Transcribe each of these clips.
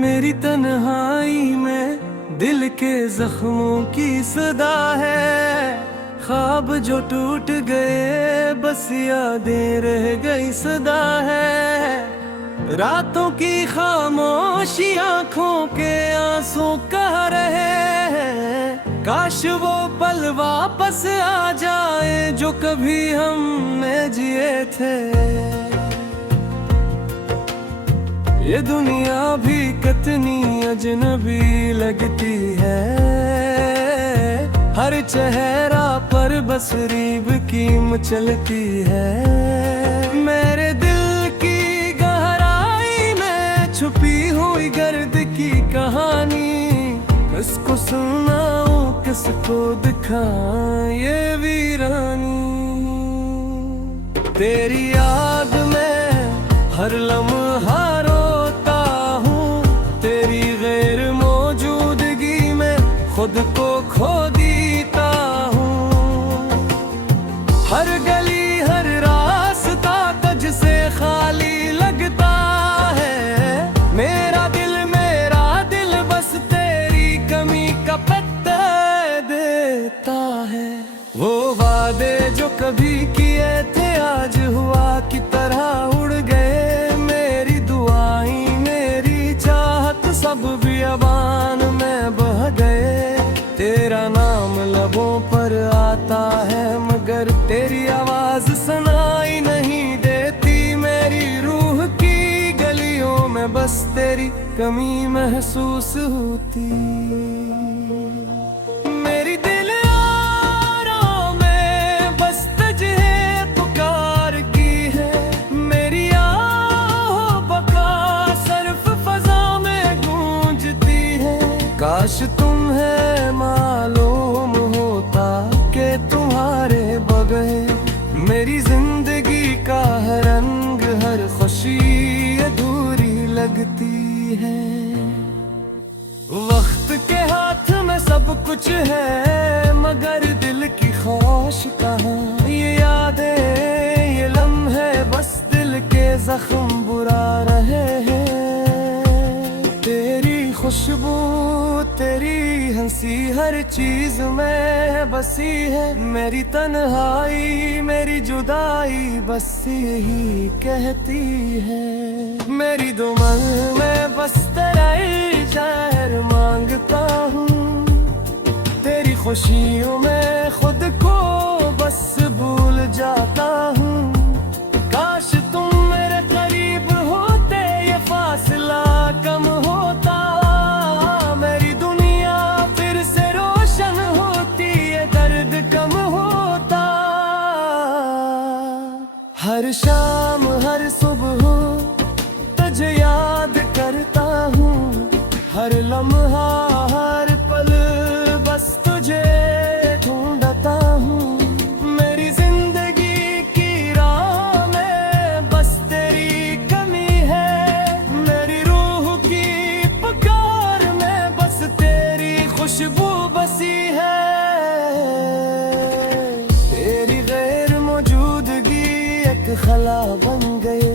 मेरी तन्हाई में दिल के जख्मों की सदा है। ख्वाब जो टूट गए बस यादें रह गई सदा है। रातों की खामोशी आंखों के आंसू कह रहे हैं। काश वो पल वापस आ जाए जो कभी हमने जिए थे। ये दुनिया भी कितनी अजनबी लगती है। हर चेहरा पर बस रीब की मचलती है। मेरे दिल की गहराई में छुपी हुई गर्द की कहानी, किसको सुनाऊं किसको दिखाऊं ये वीरानी। तेरी याद में हर लम्हा खुद को खो देता हूँ। हर गली हर रास्ता तुझसे खाली लगता है। मेरा दिल बस तेरी कमी का पता देता है। वो वादे जो कभी किए थे आज हुआ की तरह उड़ गए। मेरी दुआएं मेरी चाहत सब बियाबान में बह गए। तेरा नाम लबों पर आता है मगर तेरी आवाज सुनाई नहीं देती। मेरी रूह की गलियों में बस तेरी कमी महसूस होती। मेरी दिल आरों में बस तुझे पुकार की है। मेरी आहों बका सर्फ फजा में गूंजती है। काश तुम्हें मालूम होता कि तुम्हारे बगैर मेरी जिंदगी का हर रंग हर खुशी अधूरी लगती है। वक्त के हाथ में सब कुछ है मगर दिल की ख्वाहिश कहाँ। ये यादें ये लम्हे बस दिल के जख्म बुरा रहे हैं। तेरी खुशबू तेरी हंसी हर चीज में बसी है। मेरी तन्हाई मेरी जुदाई बस यही कहती है। मेरी दुमन में बस तेरा इज़हार मांगता हूँ। तेरी खुशियों में खुद को बस भूल जाता हूँ। काश तुम मेरे करीब होते ये फासला कम होता। कम होता। हर शाम हर सुबह तुझे याद करता हूँ। हर लम्हा हर पल बस तुझे ढूंढता हूँ। मेरी जिंदगी की राह में बस तेरी कमी है। मेरी रूह की पुकार में बस तेरी खुशबू बसी है। खला बन गए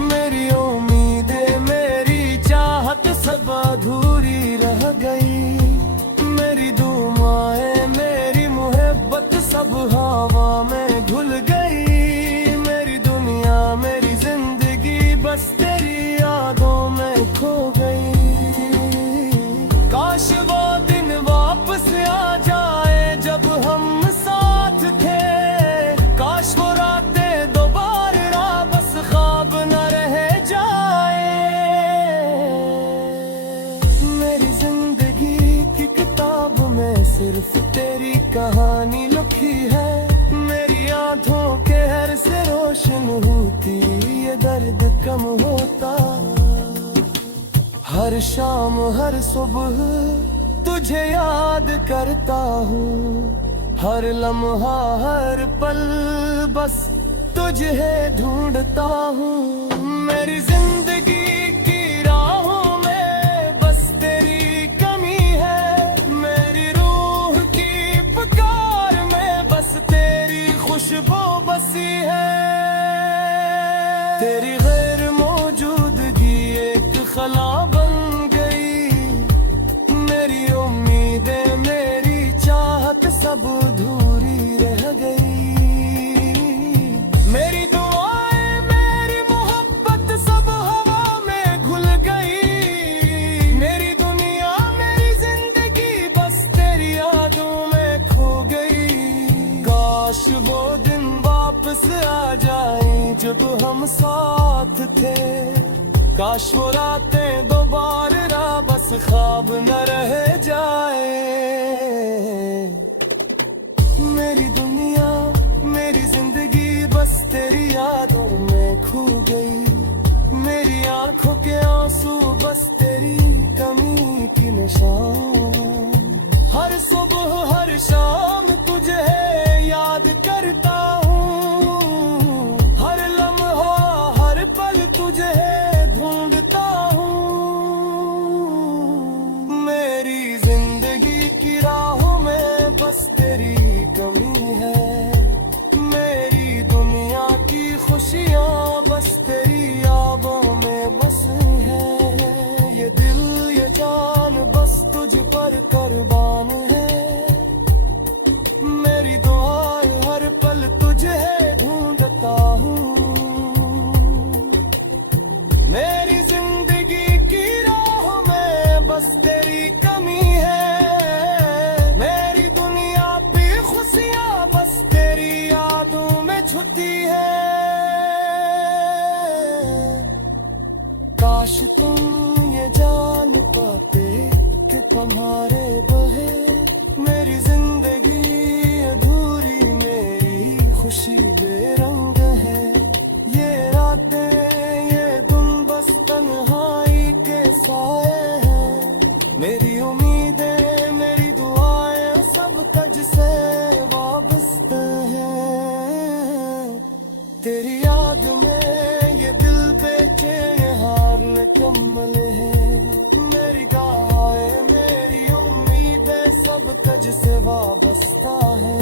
मेरी उम्मीदें मेरी चाहत सब अधूरी रह गई। मेरी दुआएं मेरी मोहब्बत सब हवा में घुल गई। मेरी दुनिया मेरी जिंदगी बस तेरी यादों में खो गई। काश वो दिन वापस आ जाए जब हम साथ थे। काश वो सिर्फ तेरी कहानी लिखी है। मेरी आंखों के हर से रोशन होती ये दर्द कम होता। हर शाम हर सुबह तुझे याद करता हूँ। हर लम्हा हर पल बस तुझे ढूंढता हूँ। मेरी जिंदगी खुशबू बसी है। तेरी गैर मौजूदगी एक खला बन अब अधूरी रह गई। मेरी दुआएं मेरी मोहब्बत सब हवा में घुल गई। मेरी दुनिया मेरी जिंदगी बस तेरी यादों में खो गई। काश वो दिन वापस आ जाए जब हम साथ थे। काश वो रातें दोबारा बस ख्वाब न रह जाए। मेरी दुनिया मेरी जिंदगी बस तेरी यादों में खो गई। मेरी आंखों के आंसू बस तेरी कमी की निशान। हर सुबह हर शाम तुझे याद करता हूँ। हर लम्हा हर पल तुझे ढूंढता हूँ। मेरी जिंदगी की राहों में बस तेरी कमी है। मेरी दुनिया की खुशियाँ बस तेरी यादों में बसी है। ये दिल ये जान बस तुझ पर कुर्बान है। मेरी दुआएं हर पल तुझे ढूंढता हूँ। मेरी जिंदगी की राह में बस तेरी कमी है। मेरी दुनिया की खुशियाँ बस तेरी यादों में छुपती है। काश तुम ये जान पाते कि तुम्हारे बहे मेरी जिंदगी अधूरी मेरी खुशी बेरंग है। ये रातें ये दिन बस तन्हाई के साए हैं। मेरी उम्मीदें मेरी दुआएं सब तुझसे वाबस्ता हैं। तेरी याद में ये दिल बेचैन हार निकम्मल है। मेरी गाहें मेरी उम्मीदें सब तुझसे वाबस्ता है।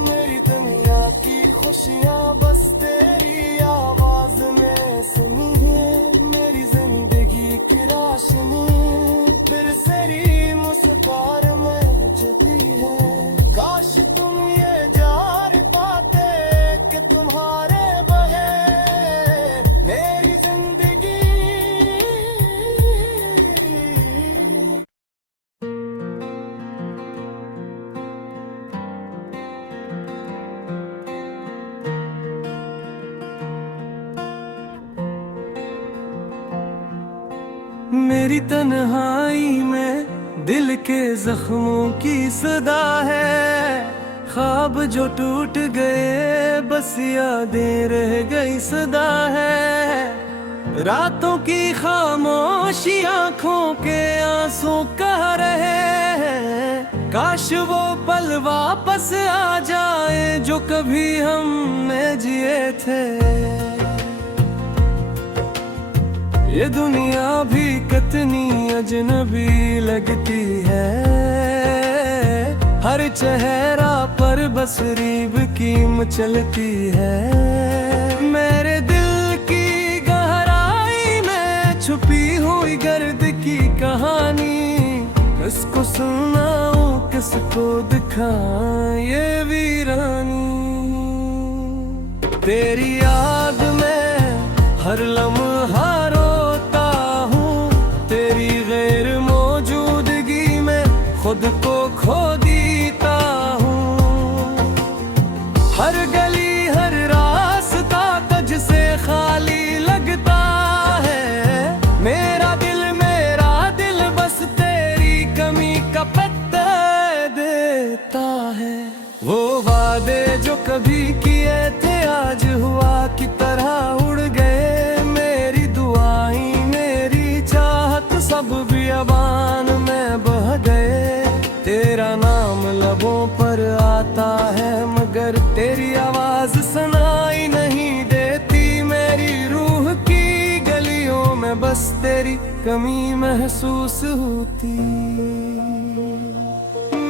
मेरी दुनिया की खुशियाँ बस तेरी आवाज में सुनी है। मेरी जिंदगी की रोशनी फिर तेरी मुस्कान में छुपी है। काश तुम ये जान पाते कि तुम्हारे बगैर मेरी जिंदगी। मेरी तन्हाई में दिल के जख्मों की सदा है। ख्वाब जो टूट गए बस यादें रह गई सदा है। रातों की खामोशी आंखों के आंसू कह रहे हैं। काश वो पल वापस आ जाए जो कभी हमने जिए थे। ये दुनिया भी कितनी अजनबी लगती है। हर चेहरा पर बस रीब की मचलती है। मेरे दिल की गहराई में छुपी हुई गर्द की कहानी किसको सुनाऊं किसको दिखाऊं ये वीरानी। तेरी याद में हर लम्हा खुद को खो देता हूँ। हर गली हर रास्ता तुझसे खाली लगता है। मेरा दिल बस तेरी कमी का पता देता है। वो वादे जो कभी किए थे आज हुआ की तरह उड़ गए। मेरी दुआएं मेरी चाहत सब बियाबान में बह गए। तेरा नाम लबों पर आता है मगर तेरी आवाज सुनाई नहीं देती। मेरी रूह की गलियों में बस तेरी कमी महसूस होती।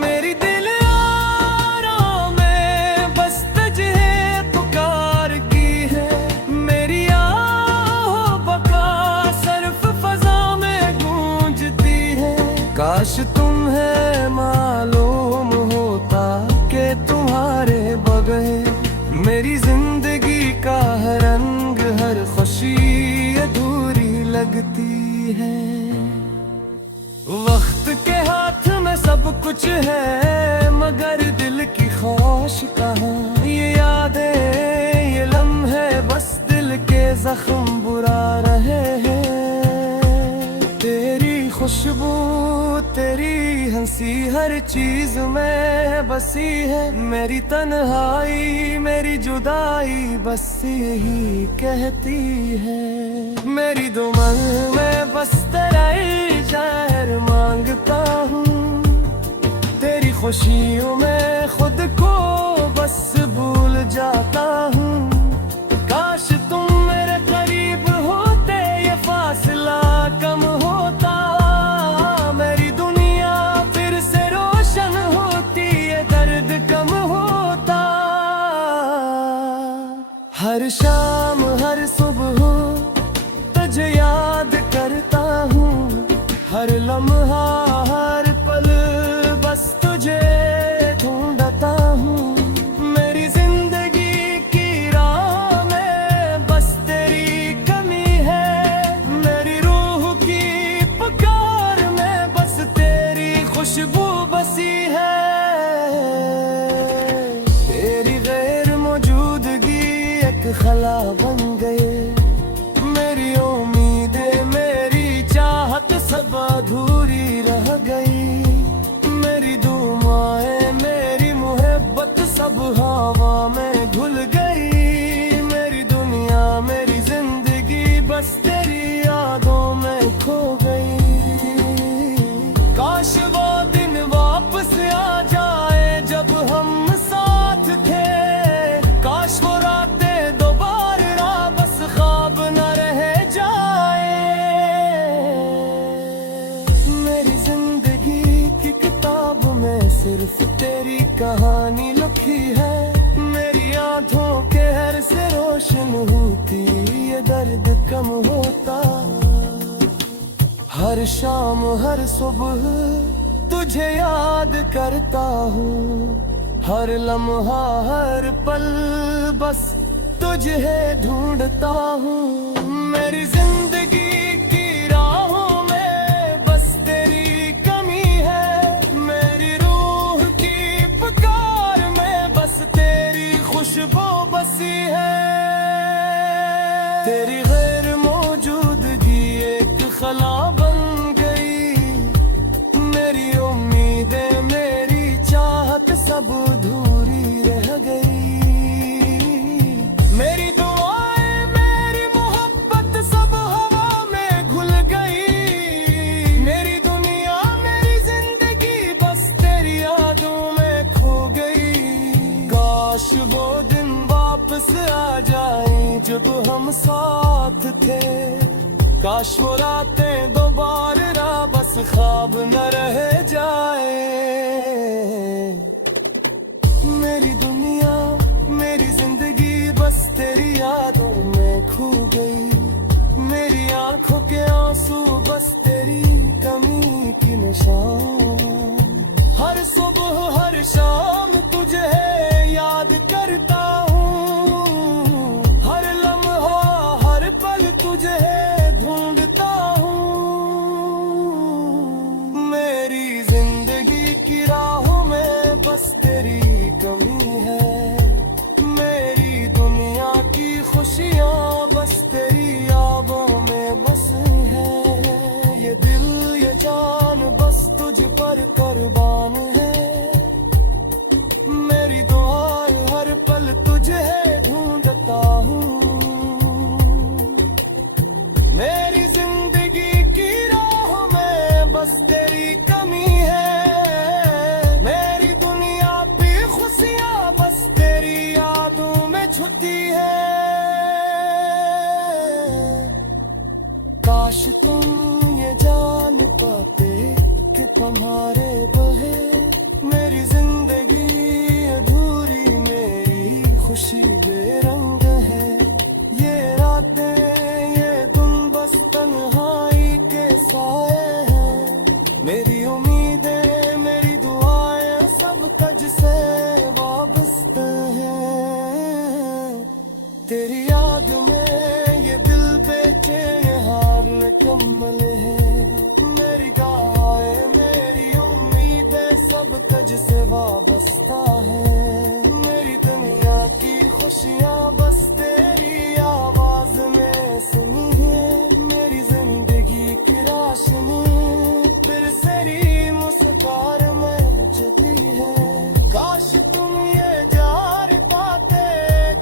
मेरी दिल आरों में बस तुझे पुकार की है। मेरी आहों बका सर्फ फजा में गूंजती है। काश तुम्हें मालूम होता मेरी जिंदगी का हर रंग, हर खुशी अधूरी लगती है। वक्त के हाथ में सब कुछ है, मगर दिल की ख्वाहिश कहाँ। ये यादें, ये लम्हे, बस दिल के जख्म बुरा रहे हैं। तेरी खुशबू, तेरी हंसी, हर चीज में बसी है। मेरी तन्हाई, मेरी जुदाई, बस यही कहती है। मेरी दुमन में बस तेरा इज़हार मांगता हूँ। तेरी खुशियों में खुद को बस भूल जाता हूँ। काश तुम मेरे करीब होते, ये फासला कम होता। मेरी दुनिया फिर से रोशन होती, ये दर्द कम होता। हर शाम, हर सुबह तुझे याद करता हूँ। हर लम्हा, हर पल बस तुझे ढूंढता हूँ। मेरी जिंदगी की राह में बस तेरी कमी है। मेरी रूह की पुकार में बस तेरी खुशबू बसी है। तेरी गैर मौजूदगी एक खला बन गए। मेरी उम्मीदें, मेरी चाहत सब अधूरी रह गई। मेरी दुआएं, मेरी मोहब्बत सब हवा में घुल गई। मेरी दुनिया, मेरी जिंदगी बस तेरी यादों में खो गई। काश वो दिन वापस आ जाए जब हम साथ थे। काश वो रातें दोबारा बस ख्वाब न रह जाए। मेरी जिंदगी की किताब में सिर्फ तेरी कहानी लिखी है। मेरी आंखों के हर से रोशन होती, ये दर्द कम होता। हर शाम, हर सुबह तुझे याद करता हूँ। हर लम्हा, हर पल बस तुझे ढूंढता हूँ। मेरी जिंदगी की राहों में बस तेरी कमी है। मेरी रूह की पुकार में बस तेरी खुशबू बसी है। तेरी गैर मौजूदगी एक खला बन गई। मेरी उम्मीदें, मेरी चाहत सब अधूरी रह गई। मेरी दुआएं, मेरी मोहब्बत सब हवा में घुल गई। मेरी दुनिया, मेरी जिंदगी बस तेरी यादों में खो गई। काश वो दिन वापस आ जाए जब हम साथ थे। काश वो रातें दोबारा बस ख्वाब न रह जाए। मेरी दुनिया, मेरी जिंदगी बस तेरी यादों में खो गई। मेरी आंखों के आंसू बस तेरी कमी की निशान। हर सुबह, हर शाम तुझे याद करता हूँ। हर लम्हा, हर पल तुझे ढूंढता हूँ। मेरी जिंदगी की राहों में बस तेरी कमी है। मेरी दुनिया की खुशियाँ बस तेरी यादों में बसी है। ये दिल, ये जान बस तुझ पर कुर्बान है। मेरी दुआएं हर पल तुझे ढूंढता हूँ। मेरी जिंदगी की राह में बस तेरी कमी है। मेरी दुनिया की खुशियाँ बस तेरी यादों में छुपी है। काश तुम ये जान पाते कि तुम्हारे बहे मेरी जिंदगी अधूरी, मेरी खुशी बेरंग है। ये रातें, ये दिन बस तन्हाई के साए हैं। मेरी उम्मीदें, मेरी दुआएं सब तुझसे वाबस्ता हैं। बसता है। मेरी दुनिया की खुशियाँ बस तेरी आवाज में सुनी है। मेरी जिंदगी की रोशनी फिर सेरी मुस्कान में जगी है। काश तुम ये जान पाते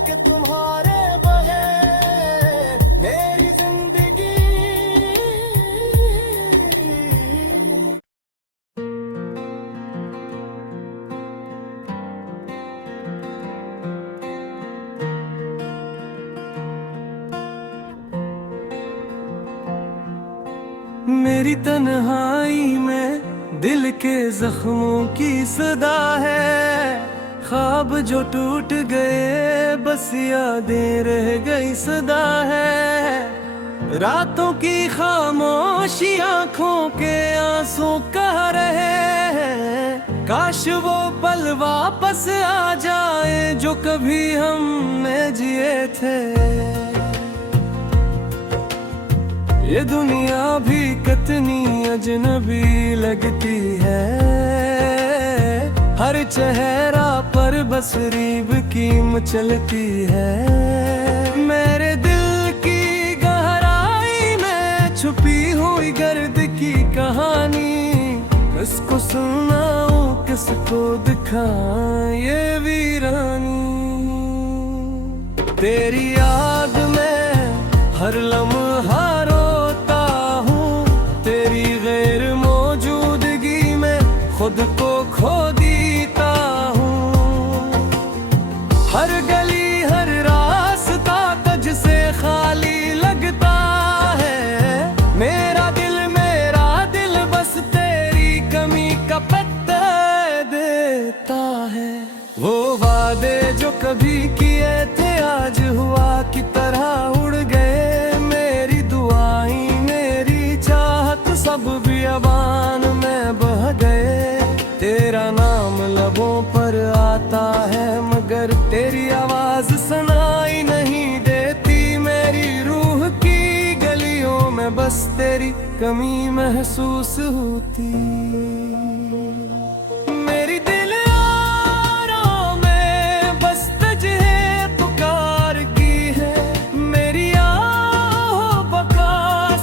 कि तुम्हारे बहे मेरी जिंदगी। मेरी तन्हाई में दिल के जख्मों की सदा है। ख्वाब जो टूट गए बस यादें रह गई सदा है। रातों की खामोशी आंखों के आंसू कह रहे हैं। काश वो पल वापस आ जाए जो कभी हमने जिए थे। ये दुनिया भी कितनी अजनबी लगती है। हर चेहरा पर बस रीब की मचलती है। मेरे दिल की गहराई में छुपी हुई गर्द की कहानी किसको सुनाऊं किसको दिखाऊं ये वीरानी। तेरी याद में हर लम्हा रोता हूँ। तेरी गैर मौजूदगी में खुद को खो देता हूँ। हर गली हर रास्ता तुझसे खाली लगता है। मेरा दिल बस तेरी कमी का पता देता है। वो वादे जो कभी किए थे आज हुआ की तरह उड़ गए। मेरी दुआएं मेरी चाहत सब बियाबान में बह गए। तेरा नाम लबों पर आता है मगर तेरी आवाज सुनाई नहीं देती। मेरी रूह की गलियों में बस तेरी कमी महसूस होती। मेरी दिल आरों में बस तुझे पुकार की है। मेरी आहों बका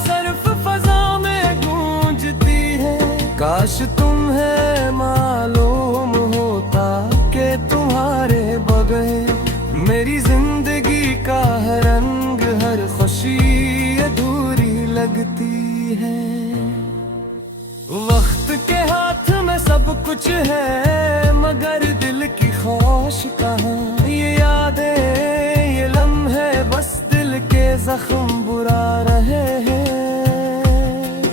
सर्फ फजा में गूंजती है। काश तुम्हें मालूम होता कि तुम्हारे बगैर मेरी जिंदगी का हर रंग हर खुशी अधूरी लगती है। वक्त के हाथ में सब कुछ है मगर दिल की ख्वाहिश कहाँ। ये यादें ये लम्हे बस दिल के जख्म बुरा रहे हैं।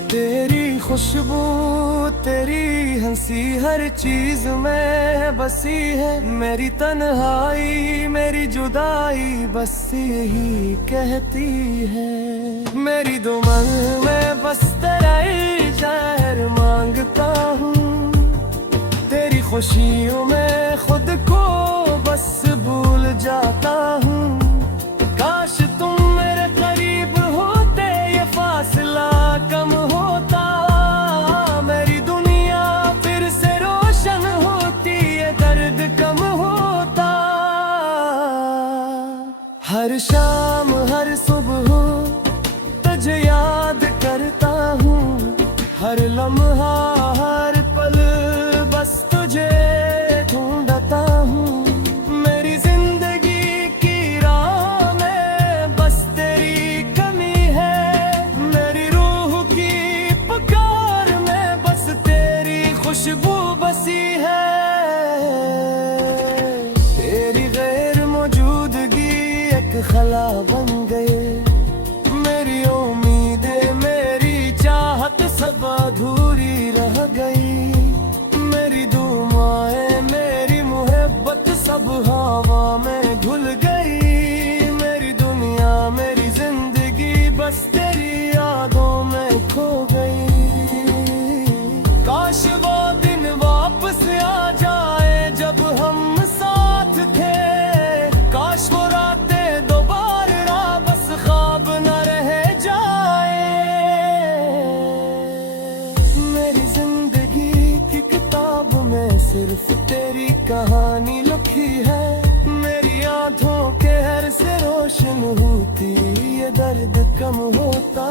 तेरी खुशबू तेरी हंसी हर चीज में बसी है। मेरी तन्हाई मेरी जुदाई बस यही कहती है। मेरी दुमन में बस तेरा इज़हार मांगता हूँ। तेरी खुशियों में खुद को बस भूल जाता हूँ। काश तुम मेरे करीब होते ये फासला कम होता। मेरी दुनिया फिर से रोशन होती ये दर्द कम होता। हर शाम हर सुबह तुझे याद करता हूँ। हर लम्हा हर पल बस तुझे ढूंढता हूँ। मेरी जिंदगी की राह में बस तेरी कमी है। मेरी रूह की पुकार में बस तेरी खुशबू बसी है। तेरी गैर मौजूदगी एक खला बन गए। मेरी उम्मीदें मेरी चाहत सब अधूरी रह गई। मेरी दुआएं मेरी मोहब्बत सब हवा में घुल गई। मेरी दुनिया मेरी जिंदगी बस तेरी यादों में खो गई। काश वो दिन सिर्फ तेरी कहानी लिखी है। मेरी आंखों के हर से रोशन होती, ये दर्द कम होता।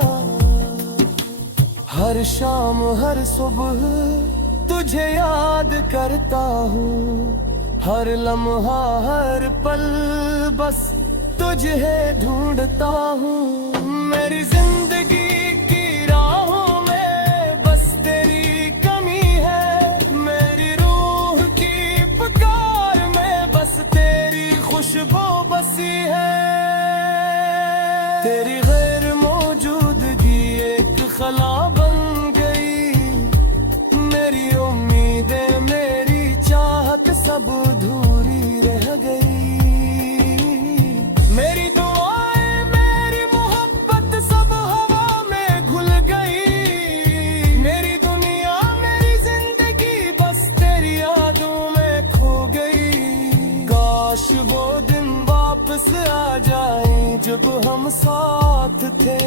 हर शाम हर सुबह तुझे याद करता हूँ, हर लम्हा हर पल बस तुझे ढूंढता हूँ। मेरी जिंदगी की राहों में बस तेरी कमी है, मेरी रूह की पुकार में बस तेरी खुशबू बसी है। तेरी गैर मौजूदगी एक खला बन गई, मेरी उम्मीदें मेरी चाहत सब अधूरी रह गई। मेरी दुआएं मेरी मोहब्बत सब हवा में घुल गई। मेरी दुनिया मेरी जिंदगी बस तेरी यादों में खो गई। काश वो दिन वापस आ जाए जब हम साथ थे,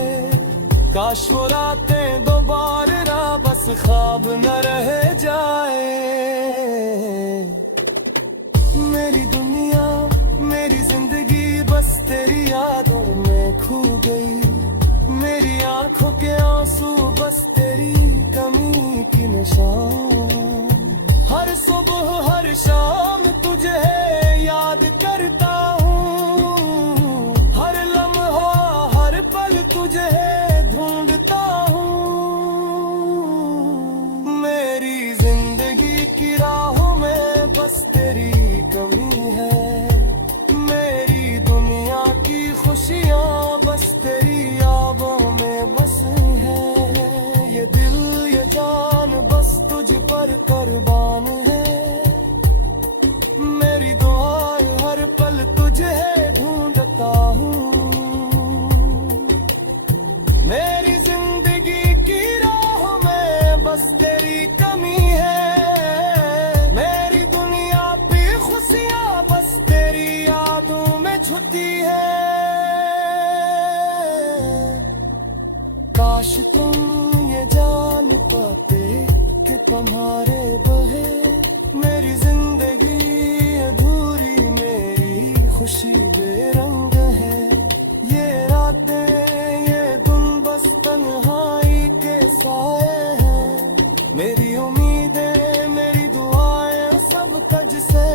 काश वो रातें दोबारा बस ख्वाब न रह जाए। मेरी दुनिया मेरी जिंदगी बस तेरी यादों में खो गई। मेरी आंखों के आंसू बस तेरी कमी की निशान। हर सुबह हर शाम तुझे याद करता हूँ, हर लम्हा हर पल तुझे ढूंढता हूँ। मेरी जिंदगी की राहों में बस तेरी कमी है, मेरी दुनिया की खुशियाँ बस तेरी यादों में बसी है। ये दिल ये जान बस तुझ पर कुर्बान है, मेरी दुआएं हर पल तुझे ढूंढता हूँ। मेरी जिंदगी की राहों में बस तेरी कमी है, मेरी दुनिया की खुशियाँ बस तेरी यादों में छुपती है। काश तुम ये जान पाते कि तुम्हारे बहे मेरी जिंदगी अधूरी, मेरी खुशी बेरंग है। ये रातें ये दिन बस तन्हाई के साए हैं, मेरी उम्मीदें मेरी दुआएं सब तुझसे